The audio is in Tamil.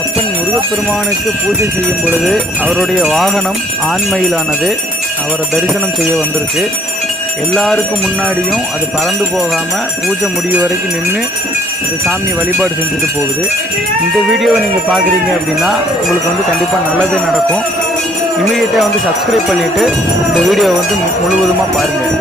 அப்பன் முருகப்பெருமானுக்கு பூஜை செய்யும் பொழுது அவருடைய வாகனம் ஆண்மயிலானது அவரை தரிசனம் செய்ய வந்திருக்கு. எல்லாருக்கும் முன்னாடியும் அது பறந்து போகாமல் பூஜை முடிவு வரைக்கும் நின்று அது சாமி வழிபாடு செஞ்சுட்டு போகுது. இந்த வீடியோவை நீங்கள் பார்க்குறீங்க அப்படின்னா உங்களுக்கு கண்டிப்பாக நல்லதே நடக்கும். இமீடியட்டாக சப்ஸ்கிரைப் பண்ணிவிட்டு இந்த வீடியோவை முழுவதுமாக பாருங்கள்.